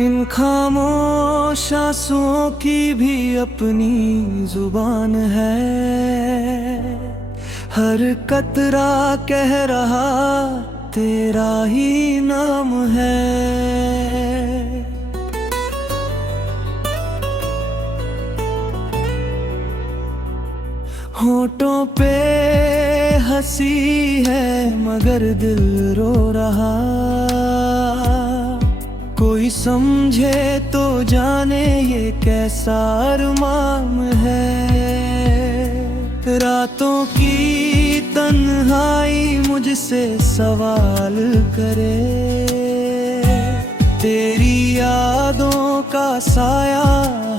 इन खामोश आंसुओं की भी अपनी जुबान है। हर कतरा कह रहा तेरा ही नाम है। होठों पे हंसी है मगर दिल रो रहा। कोई समझे तो जाने ये कैसा अरमान है। रातों की तन्हाई मुझसे सवाल करे। तेरी यादों का साया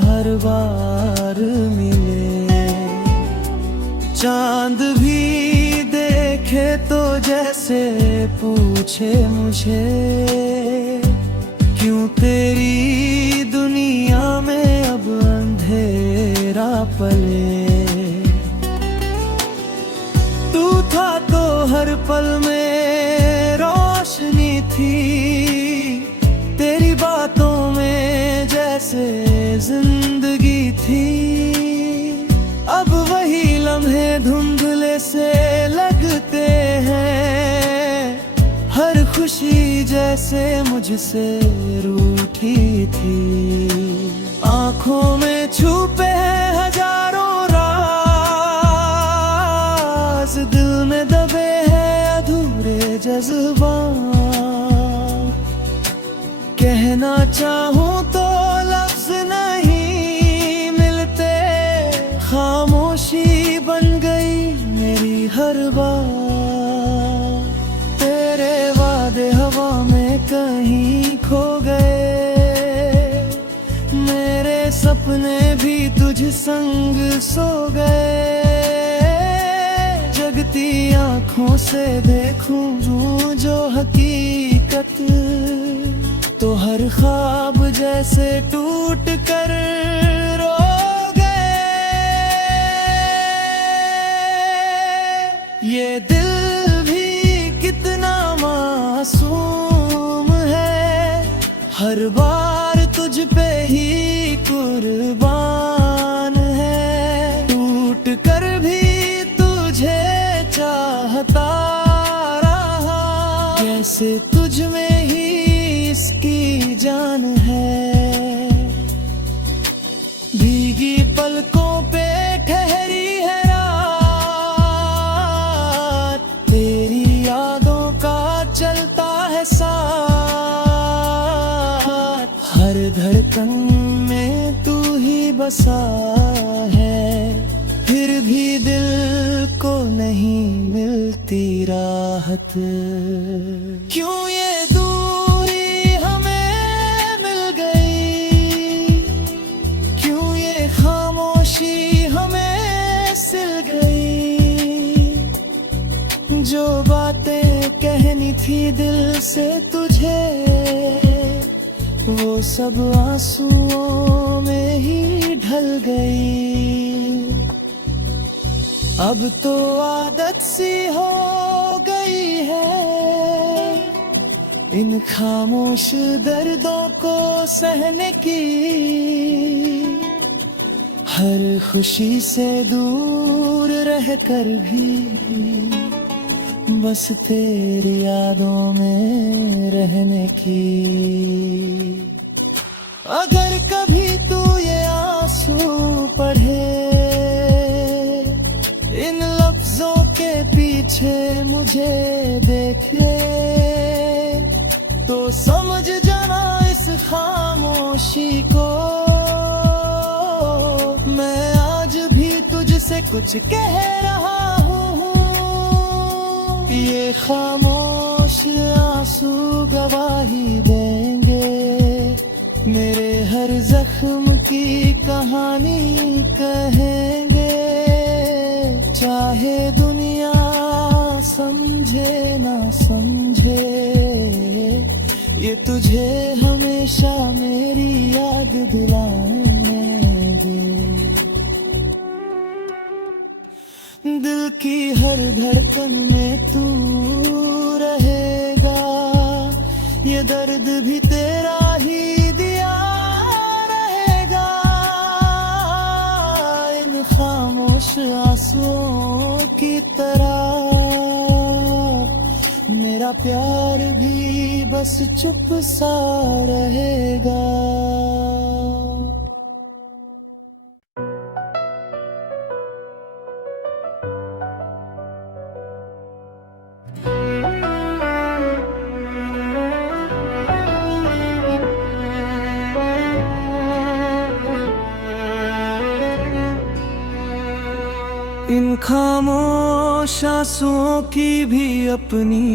हर बार मिले। चांद भी देखे तो जैसे पूछे मुझे, क्यों तेरी दुनिया में अब अंधेरा पले। तू था तो हर पल में रोशनी थी। तेरी बातों में जैसे जिंदगी थी। अब वही लम्हे धुंधले से लगते हैं। हर खुशी जैसे मुझसे रूठी थी। आंखों में छुपे हैं हजारों राज। दिल में दबे हैं अधूरे जज्बात। कहना चाहूं तो लफ्ज नहीं मिलते। खामोशी बन गई मेरी हर बात। तेरे वादे हवा में कहीं खो गए। मेरे सपने भी तुझ संग सो गए। जगती आंखों से देखूं जो हकीकत, तो हर ख्वाब जैसे टूट कर रो गए। ये दिल भी कितना मासूम है। हर बार तुझ पे ही कुर्बान है। टूट कर भी तुझे चाहता रहा। कैसे तुझ में ही इसकी जान है। भीगी पलकों पे ठहरी है रात। तेरी यादों का चलता है साथ। हर धड़कन में तू ही बसा है। फिर भी दिल को नहीं मिलती राहत। क्यों ये दूरी हमें मिल गई। क्यों ये खामोशी हमें सिल गई। जो बातें कहनी थी दिल से तुझे, वो सब आंसुओं में ही ढल गई। अब तो आदत सी हो गई है इन खामोश दर्दों को सहने की। हर खुशी से दूर रहकर भी बस तेरी यादों में रहने की। अगर कभी तू ये आंसू पढ़े, इन लफ्जों के पीछे मुझे देखे, तो समझ जाना इस खामोशी को। मैं आज भी तुझसे कुछ कह रहा हूँ। ये खामोश आंसू गवाही देंगे। मेरे हर जख्म की कहानी कहेंगे। चाहे दुनिया समझे ना समझे, ये तुझे हमेशा मेरी याद दिलाएंगे। दिल की हर धड़कन में तू रहेगा। ये दर्द भी तेरा ही दिया आंसुओं की तरह मेरा प्यार भी बस चुप सा रहेगा। इन खामोश आंसुओं की भी अपनी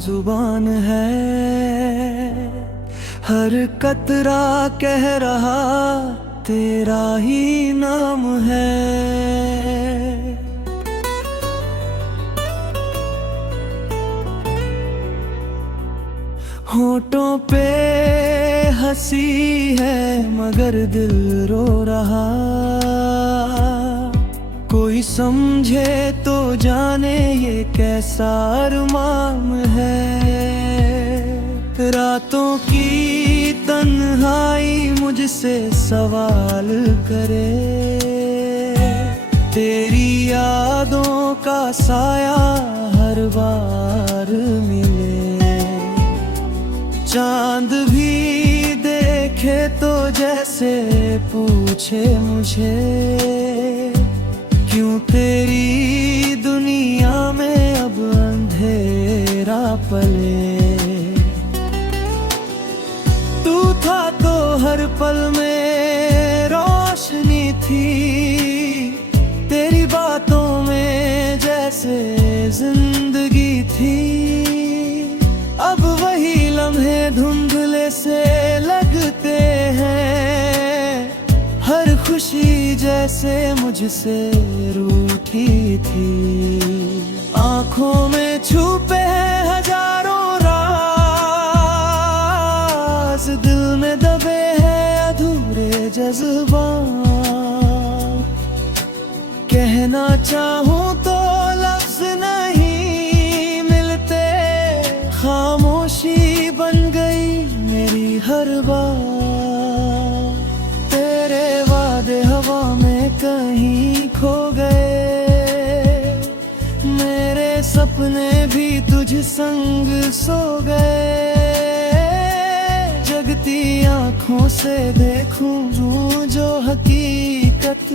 जुबान है, हर कतरा कह रहा तेरा ही नाम है। होठों पे हंसी है मगर दिल रो रहा, कोई समझे तो जाने ये कैसा अरमान है। रातों की तन्हाई मुझसे सवाल करे, तेरी यादों का साया हर बार मिले। चांद भी देखे तो जैसे पूछे मुझे, क्यों तेरी दुनिया में अब अंधेरा पले। तू था तो हर पल में रोशनी थी, तेरी बातों में जैसे जिंदगी थी। अब वही लम्हे धुंधले से लगते हैं, हर खुशी जैसे मुझसे रूठी थी। आंखों में छुपे हैं हजारों राज, दिल में दबे हैं अधूरे जज्बात। कहना चाहूं तो लफ्ज नहीं मिलते, खामोशी बन गई मेरी हर बात। हवा में कहीं खो गए, मेरे सपने भी तुझ संग सो गए। जगती आँखों से देखूं जो हकीकत,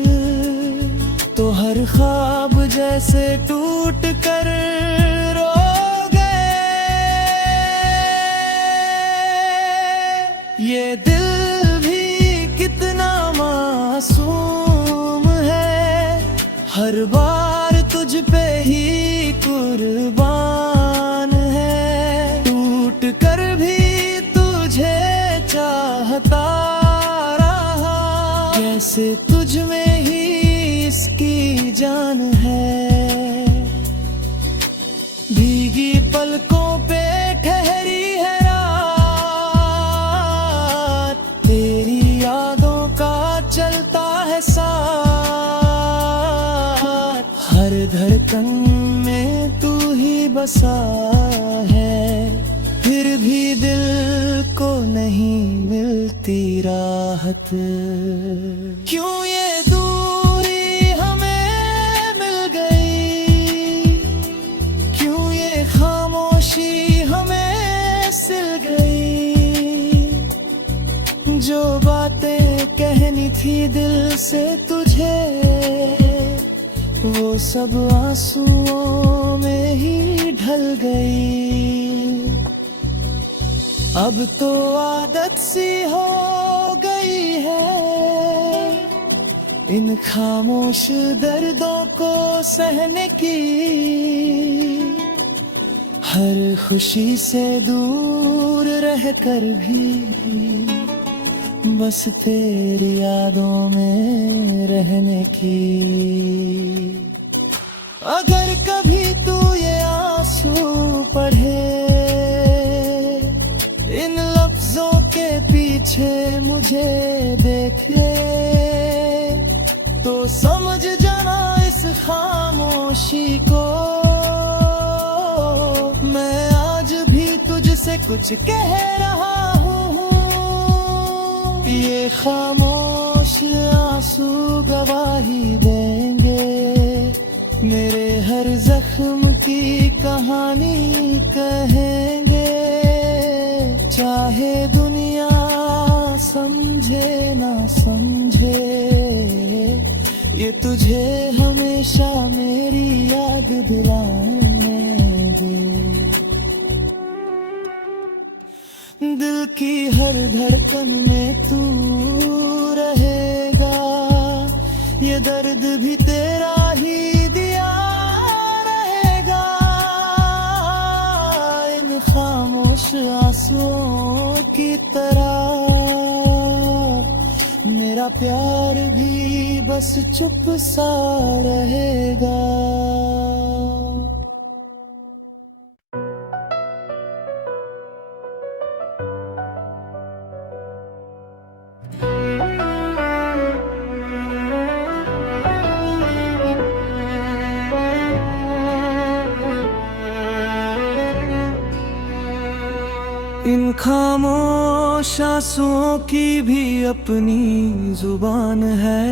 तो हर ख्वाब जैसे टूट कर रो गए। ये दिल मासूम है, हर बार तुझ पे ही कुर्बान है। टूट कर भी तुझे चाहता रहा, कैसे तुझ में ही इसकी जान है। भीगी पलकों पे ठहरी है रात, तेरी यादों का चलता है साथ। हर धड़कन में तू ही बसा है, फिर भी दिल को नहीं मिलती राहत। क्यों ये दूरी हमें मिल गई, क्यों ये खामोशी हमें सिल गई। जो बातें कहनी थी दिल से तुझे, वो सब आंसुओं में ही ढल गई। अब तो आदत सी हो गई है इन खामोश दर्दों को सहने की। हर खुशी से दूर रहकर भी बस तेरी यादों में रहने की। अगर कभी तू ये आंसू पढ़े, इन लफ्जों के पीछे मुझे देख ले, तो समझ जाना इस खामोशी को। मैं आज भी तुझसे कुछ कह रहा हूँ, ये खामोश आंसू गवाही देंगे। मेरे हर जख्म की कहानी कहेंगे, चाहे दुनिया समझे ना समझे। ये तुझे हमेशा मेरी याद दिलाएंगे। दिल की हर धड़कन में तू रहेगा, ये दर्द भी तेरा ही दिया रहेगा। इन खामोश आंसुओं की तरह मेरा प्यार भी बस चुप सा रहेगा। इन खामोश आंसुओं की भी अपनी जुबान है,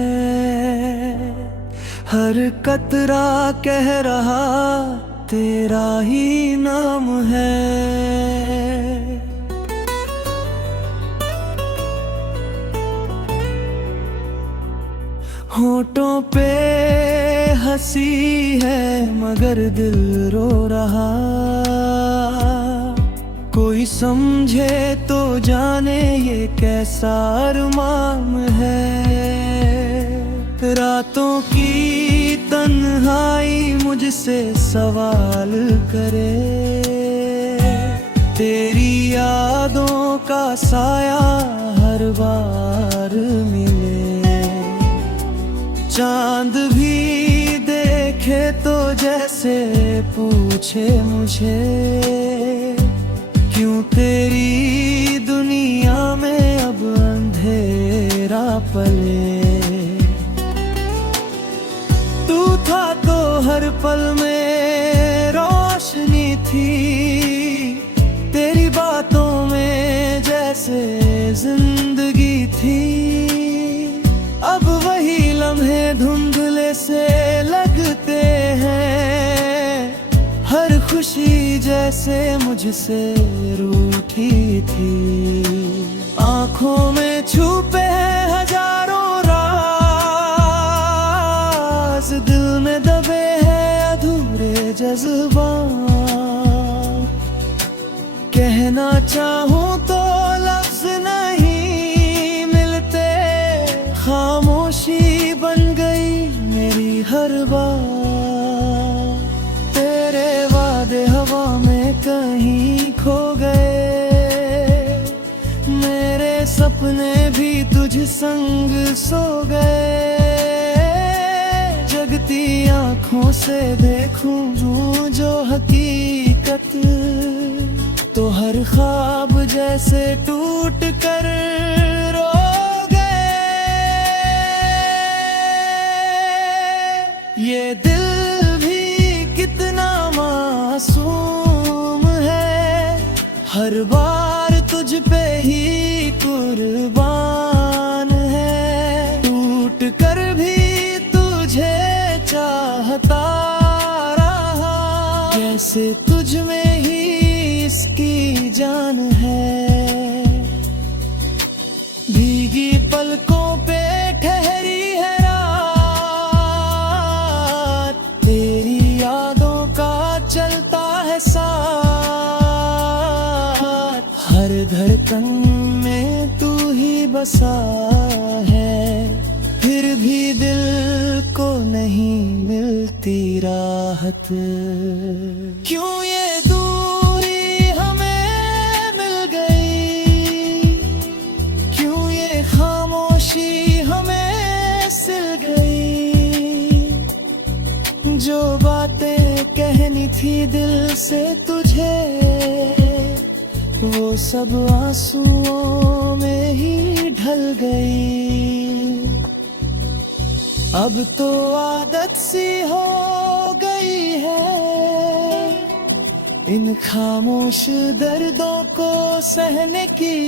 हर कतरा कह रहा तेरा ही नाम है। होठों पे हंसी है मगर दिल रो रहा, कोई समझे तो जाने ये कैसा अरमान है। रातों की तन्हाई मुझसे सवाल करे, तेरी यादों का साया हर बार मिले। चांद भी देखे तो जैसे पूछे मुझे, क्यों तेरी दुनिया में अब अंधेरा पले। तू था तो हर पल में रोशनी थी, तेरी बातों में जैसे जिंदगी थी। अब वही लम्हे धुंधले से लगते हैं, हर खुशी जैसे मुझसे रूठी थी। आंखों में छुपे हैं हजारों राज, दिल में दबे हैं अधूरे जज्बात। कहना चाहूं तो लफ्ज नहीं मिलते, खामोशी बन गई मेरी हर बात। हवा में कहीं खो गए, मेरे सपने भी तुझ संग सो गए। जगती आंखों से देखूं जो हकीकत, तो हर ख्वाब जैसे टूट कर रो गए। ये दिल मासूम है, हर बार तुझ पे ही कुर्बान है। टूट कर भी तुझे चाहता रहा, जैसे तुझ में ही इसकी जान है। भीगी पलकों पे ठहरी है रात, तेरी यादों का चलता है साथ। हर धड़कन में तू ही बसा है, फिर भी दिल को नहीं मिलती राहत। क्यों ये दूरी हमें मिल गई, क्यों ये खामोशी हमें सिल गई। जो बातें कहनी थी दिल से तुझे, वो सब आंसुओं में ही ढल गई। अब तो आदत सी हो गई है इन खामोश दर्दों को सहने की।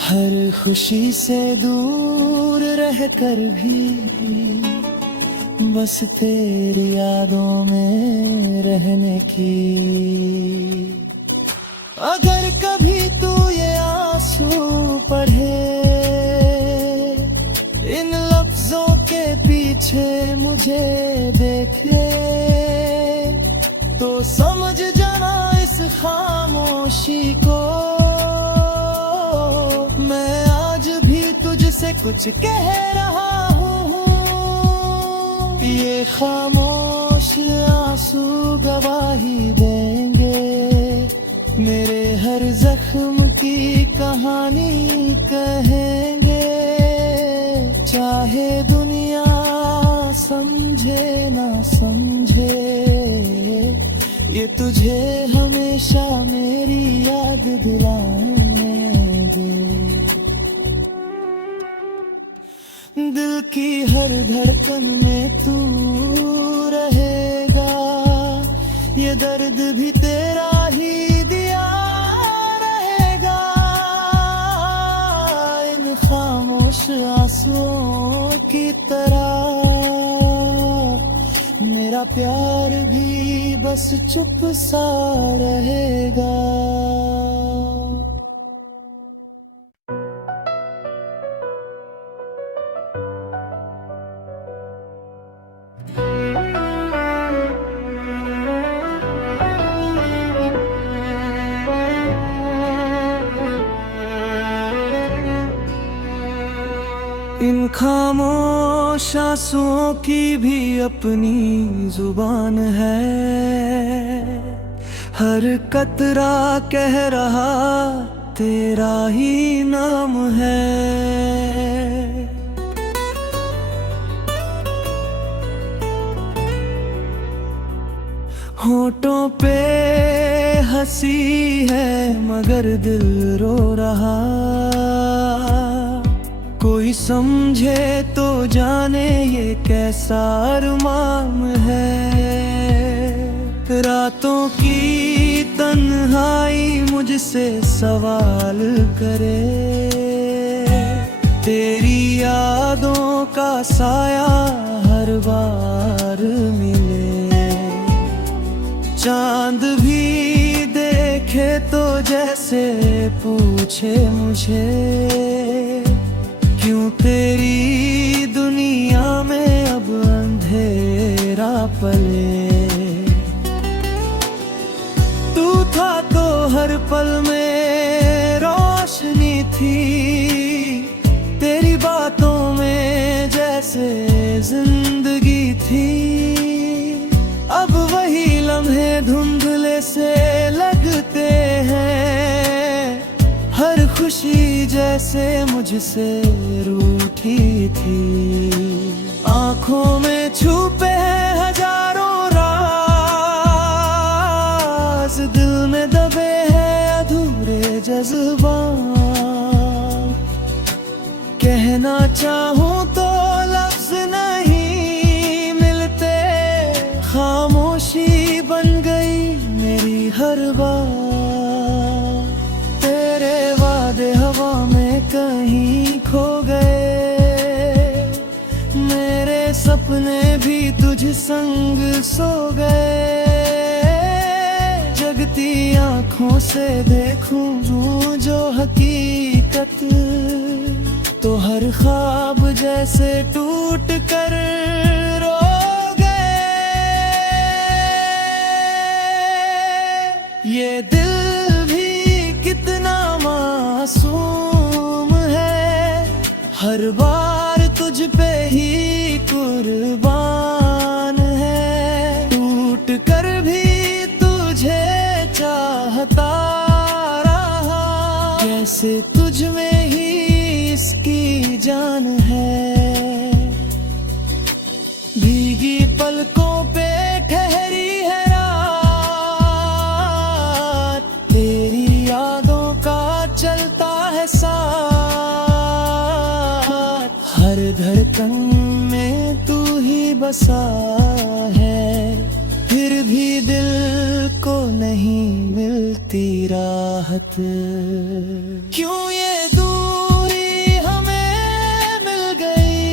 हर खुशी से दूर रहकर भी बस तेरी यादों में रहने की। अगर कभी तू ये आंसू पढ़े, इन लफ्जों के पीछे मुझे देखे, तो समझ जाना इस खामोशी को, मैं आज भी तुझसे कुछ कह रहा हूँ। ये खामोश आंसू गवाही देंगे, मेरे हर जख्म की कहानी कहेंगे। चाहे दुनिया समझे ना समझे, ये तुझे हमेशा मेरी याद दिलाएंगे। दिल की हर धड़कन में तू रहेगा, ये दर्द भी तेरा ही दिया रहेगा। इन खामोश आंसुओं की तरह मेरा प्यार भी बस चुप सा रहेगा। इन खामोश आंसुओं की भी अपनी जुबान है, हर कतरा कह रहा तेरा ही नाम है। होठों पे हंसी है मगर दिल रो रहा, कोई समझे तो जाने ये कैसा अरमान है। रातों की तन्हाई मुझसे सवाल करे, तेरी यादों का साया हर बार मिले। चांद भी देखे तो जैसे पूछे मुझे, क्यों तेरी दुनिया में अब अंधेरा पले। तू था तो हर पल में रोशनी थी, तेरी बातों में जैसे जिंदगी थी। अब वही लम्हे धुंधले से लगते हैं, हर खुशी जैसे मुझसे रूठी थी। आंखों में छुपे हैं हजारों राज, दिल में दबे हैं अधूरे जज्बात। कहना चाहूं तो लफ्ज नहीं मिलते, खामोशी बन गई मेरी हर बात। हवा में कहीं खो गए, मेरे सपने भी तुझ संग सो गए। जगती आँखों से देखूं जो हकीकत, तो हर ख्वाब जैसे टूट कर रो गए। ये दिल मासूम है, हर बार तुझ पे ही कुर्बान है। टूट कर भी तुझे चाहता रहा, जैसे तुझ में ही इसकी जान है। भीगी पलकों पे ठहरी है रात, तेरी यादों का चलता है साथ। हर धड़कन में तू ही बसा है, फिर भी दिल को नहीं मिलती राहत। क्यों ये दूरी हमें मिल गई,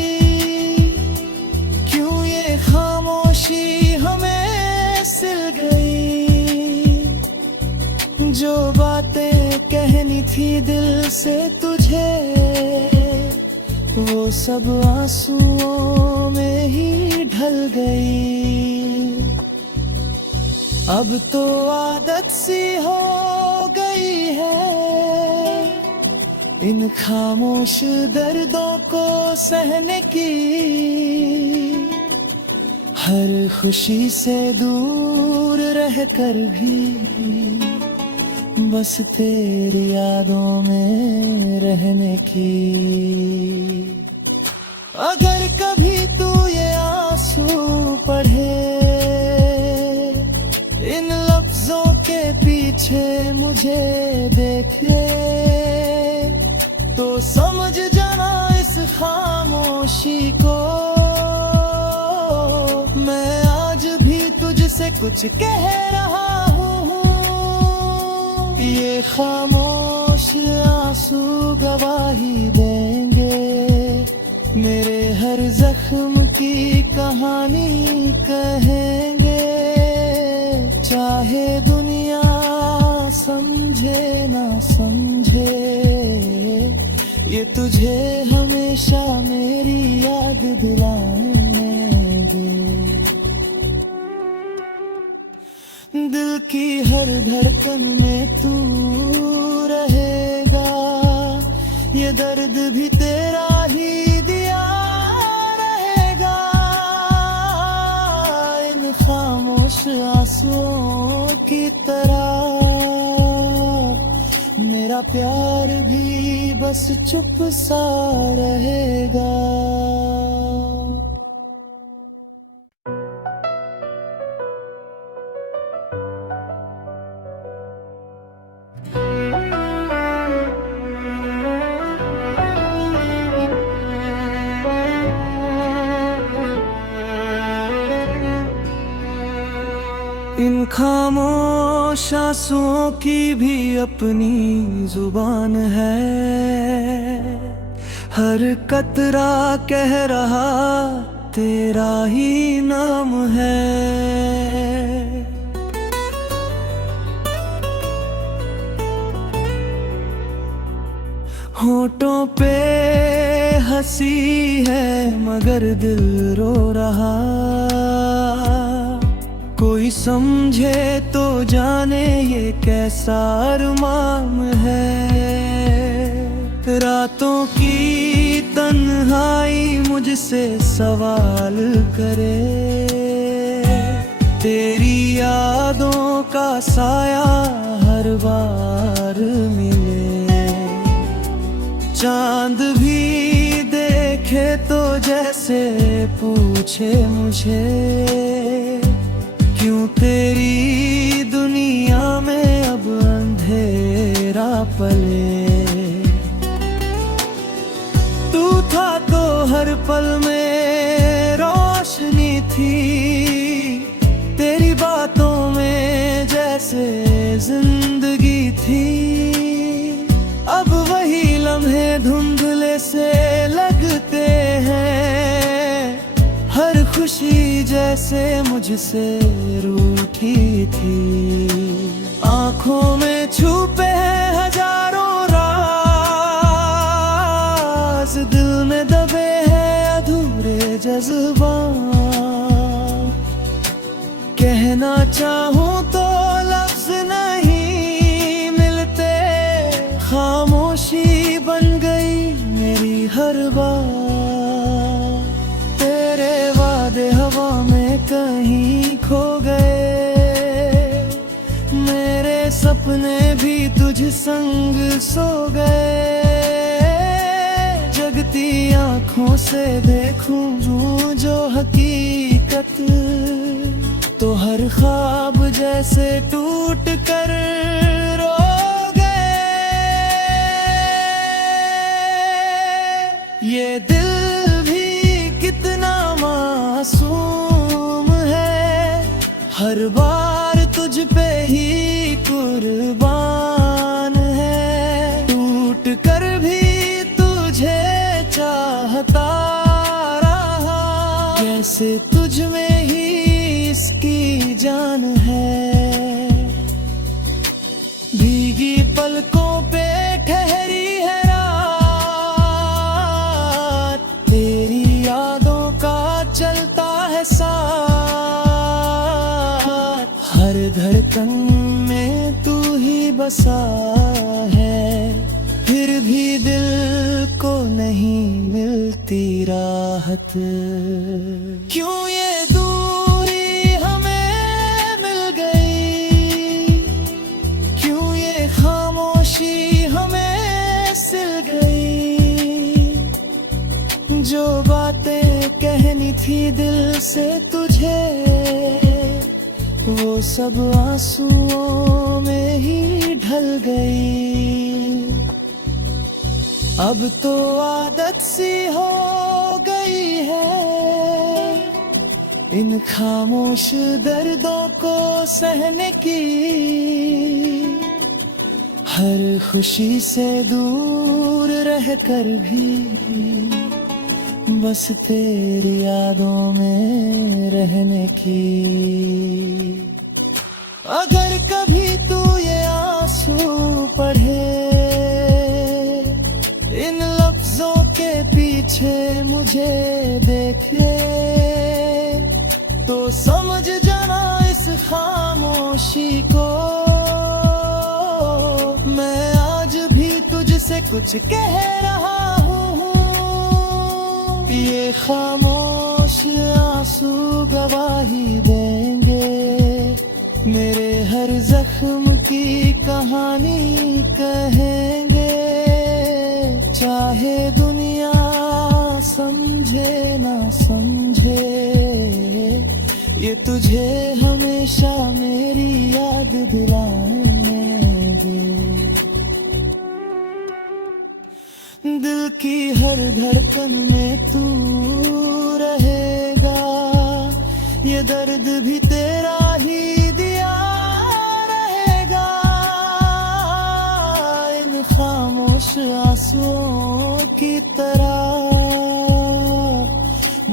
क्यों ये बातें कहनी थी दिल से तुझे, वो सब आंसुओं में ही ढल गई। अब तो आदत सी हो गई है इन खामोश दर्दों को सहने की। हर खुशी से दूर रहकर भी बस तेरी यादों में रहने की। अगर कभी तू ये आंसू पढ़े, इन लफ्जों के पीछे मुझे देखे, तो समझ जाना इस खामोशी को, मैं आज भी तुझसे कुछ कह रहा हूँ। ये खामोश आंसू गवाही देंगे मेरे हर जख्म की कहानी कहेंगे। चाहे दुनिया समझे ना समझे, ये तुझे हमेशा मेरी याद दिलाएंगे। दिल की हर धड़कन में तू रहेगा, ये दर्द भी तेरा ही दिया रहेगा। इन खामोश आंसुओं की तरह मेरा प्यार भी बस चुप सा रहेगा। इन खामोश आंसुओं की भी अपनी जुबान है, हर कतरा कह रहा तेरा ही नाम है। होठों पे हंसी है मगर दिल रो रहा, कोई समझे तो जाने ये कैसा अरमान है। रातों की तन्हाई मुझसे सवाल करे, तेरी यादों का साया हर बार मिले। चांद भी देखे तो जैसे पूछे मुझे, क्यों तेरी दुनिया में अब अंधेरा पले। तू था तो हर पल में रोशनी थी, तेरी बातों में जैसे जिंदगी थी। अब वही लम्हे धुंधले से लगते हैं, हर खुशी जैसे मुझसे रूठी थी। आंखों में छुपे हैं हजारों राज, दिल में दबे हैं अधूरे जज्बात। कहना चाहूं तो लफ्ज नहीं मिलते, खामोशी बन गई मेरी हर बात। हवा में कहीं खो गए, मेरे सपने भी तुझ संग सो गए। जगती आँखों से देखूं जो हकीकत, तो हर ख्वाब जैसे टूट कर रो गए। ये दिल मासूम है, हर बार तुझ पे ही कुर्बान है। टूट कर भी तुझे चाहता रहा, जैसे तुझ में ही इसकी जान है। भीगी पलकों पे ठहरी है रात, तेरी यादों का चलता है साथ। हर धड़कन में तू ही बसा है, फिर भी दिल को नहीं मिलती राहत। क्यों ये दूरी हमें मिल गई, क्यों ये खामोशी हमें सिल गई। जो बातें कहनी थी दिल से तुझे, वो सब आंसुओं में ही ढल गई। अब तो आदत सी हो गई है इन खामोश दर्दों को सहने की। हर खुशी से दूर रहकर भी बस तेरी यादों में रहने की। अगर कभी तू ये आंसू पढ़े, इन लफ्जों के पीछे मुझे देखे, तो समझ जाना इस खामोशी को, मैं आज भी तुझसे कुछ कह रहा हूँ। ये खामोश आंसू गवाही देंगे, मेरे हर जख्म की कहानी कहेंगे। चाहे दुनिया समझे ना समझे, ये तुझे हमेशा मेरी याद दिलाएंगे। दिल की हर धड़कन में तू रहेगा, ये दर्द भी तेरा ही दिया रहेगा। इन खामोश आंसुओं की तरह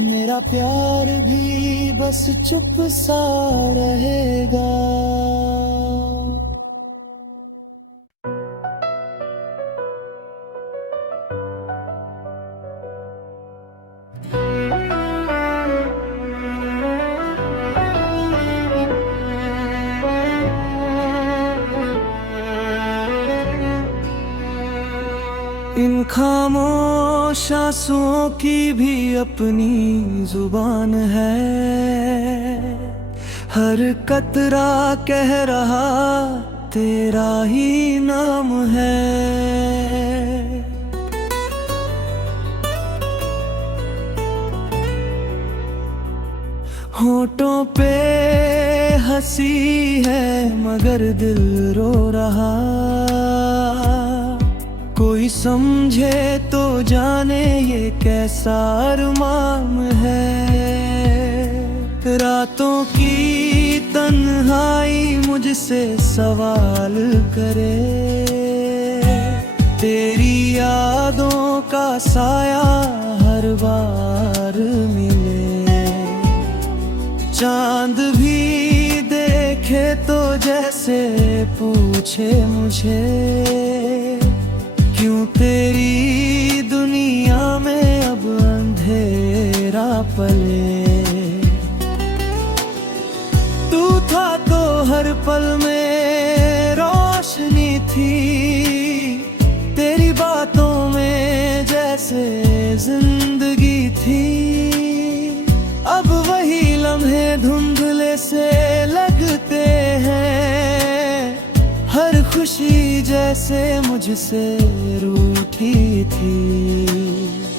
मेरा प्यार भी बस चुप सा रहेगा। इन खामोश आंसुओं की भी अपनी जुबान है, हर कतरा कह रहा तेरा ही नाम है। होठों पे हंसी है मगर दिल रो रहा, कोई समझे तो जाने ये कैसा अरमान है। रातों की तन्हाई मुझसे सवाल करे, तेरी यादों का साया हर बार मिले। चांद भी देखे तो जैसे पूछे मुझे, क्यों तेरी दुनिया में अब अंधेरा पले। तू था तो हर पल में रोशनी थी, तेरी बातों में जैसे जिंदगी थी। अब वही लम्हे धुंधले से लगते हैं, हर खुशी जैसे मुझसे रूठी थी।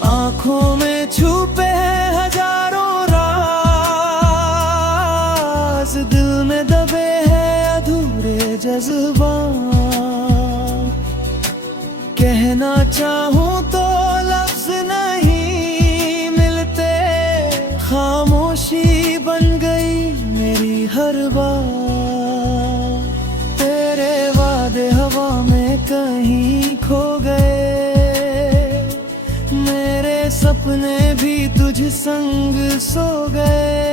आंखों में छुपे हैं हजारों राज, दिल में दबे हैं अधूरे जज्बात। कहना चाहूं तो लफ्ज नहीं मिलते, खामोशी बन गई मेरी हर बात। तेरे वादे हवा में कहीं खो गए, मेरे सपने भी तुझ संग सो गए।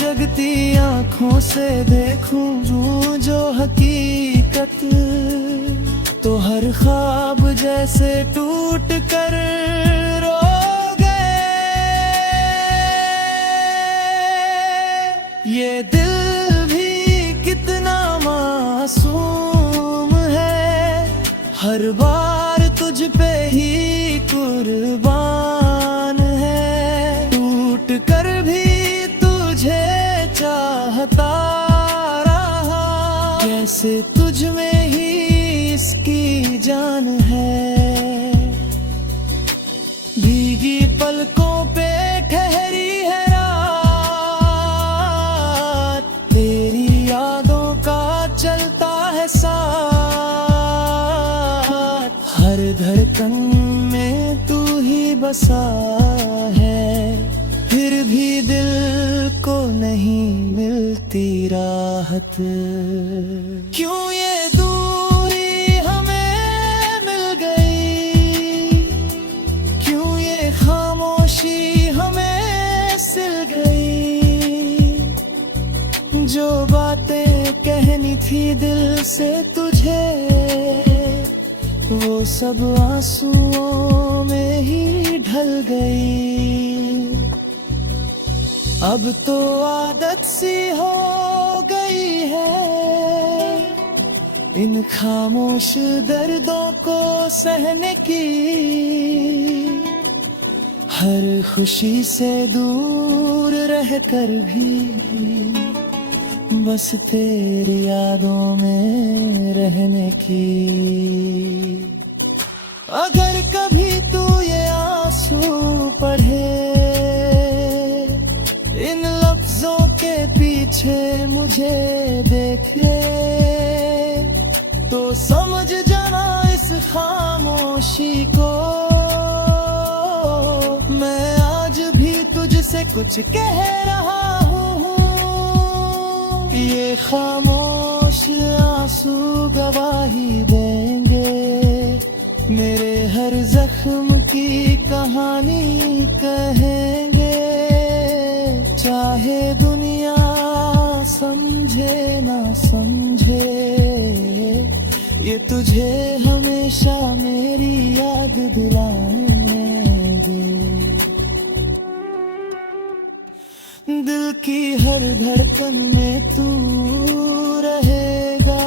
जगती आंखों से देखूं जो हकीकत कैसे टूट कर रो गए। ये दिल भी कितना मासूम है, हर बार तुझ पे ही कुर्बान है। टूट कर भी तुझे चाहता रहा, जैसे तुझ में ही इसकी जान है। भीगी पलकों पे ठहरी है रात, तेरी यादों का चलता है साथ। हर धड़कन में तू ही बसा है, फिर भी दिल को नहीं मिलती राहत। क्यों ये दूरी हमें मिल गई, क्यों ये खामोशी हमें सिल गई। जो बातें कहनी थी दिल से तुझे, वो सब आंसुओं में ही ढल गई। अब तो आदत सी हो गई है इन खामोश दर्दों को सहने की। हर खुशी से दूर रहकर भी बस तेरी यादों में रहने की। अगर कभी तू ये आंसू पढ़े, इन लफ्जों के पीछे मुझे देखे, तो समझ जाना इस खामोशी को। मैं आज भी तुझसे कुछ कह रहा हूँ, ये खामोश आंसू गवाही देंगे। मेरे हर जख्म की कहानी कहेंगे, चाहे दुनिया समझे ना समझे। ये तुझे हमेशा मेरी याद दिलाएंगे। दिल की हर धड़कन में तू रहेगा,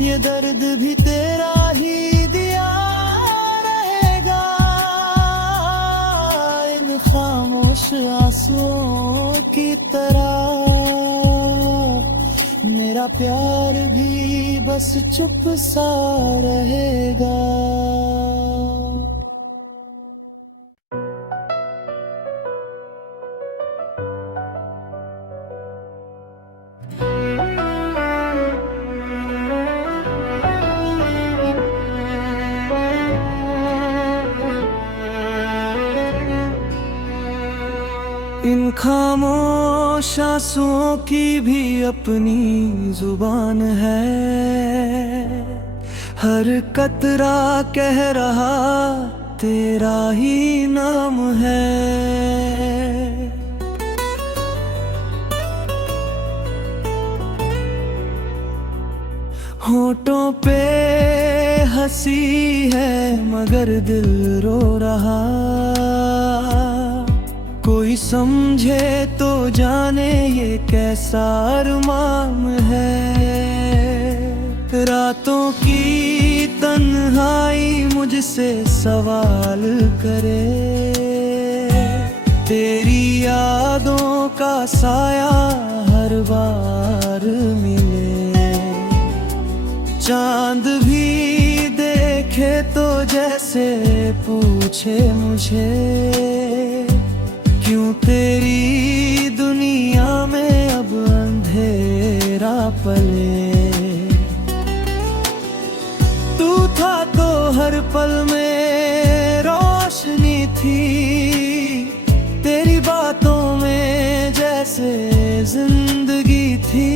ये दर्द भी तेरा ही दिया रहेगा। इन खामोश आंसुओं की तरह मेरा प्यार भी बस चुप सा रहेगा। इन खामोश आंसुओं की भी अपनी जुबान है, हर कतरा कह रहा तेरा ही नाम है। होठों पे हंसी है मगर दिल रो रहा, कोई समझे तो जाने ये कैसा अरमान है। रातों की तन्हाई मुझसे सवाल करे, तेरी यादों का साया हर बार मिले। चांद भी देखे तो जैसे पूछे मुझे, क्यों तेरी दुनिया में अब अंधेरा पले। तू था तो हर पल में रोशनी थी, तेरी बातों में जैसे जिंदगी थी।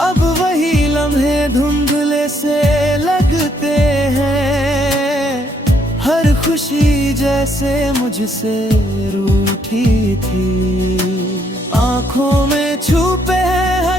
अब वही लम्हे धुंधले से लगते हैं, हर खुशी जैसे मुझसे रूठी थी। आंखों में छुपे हैं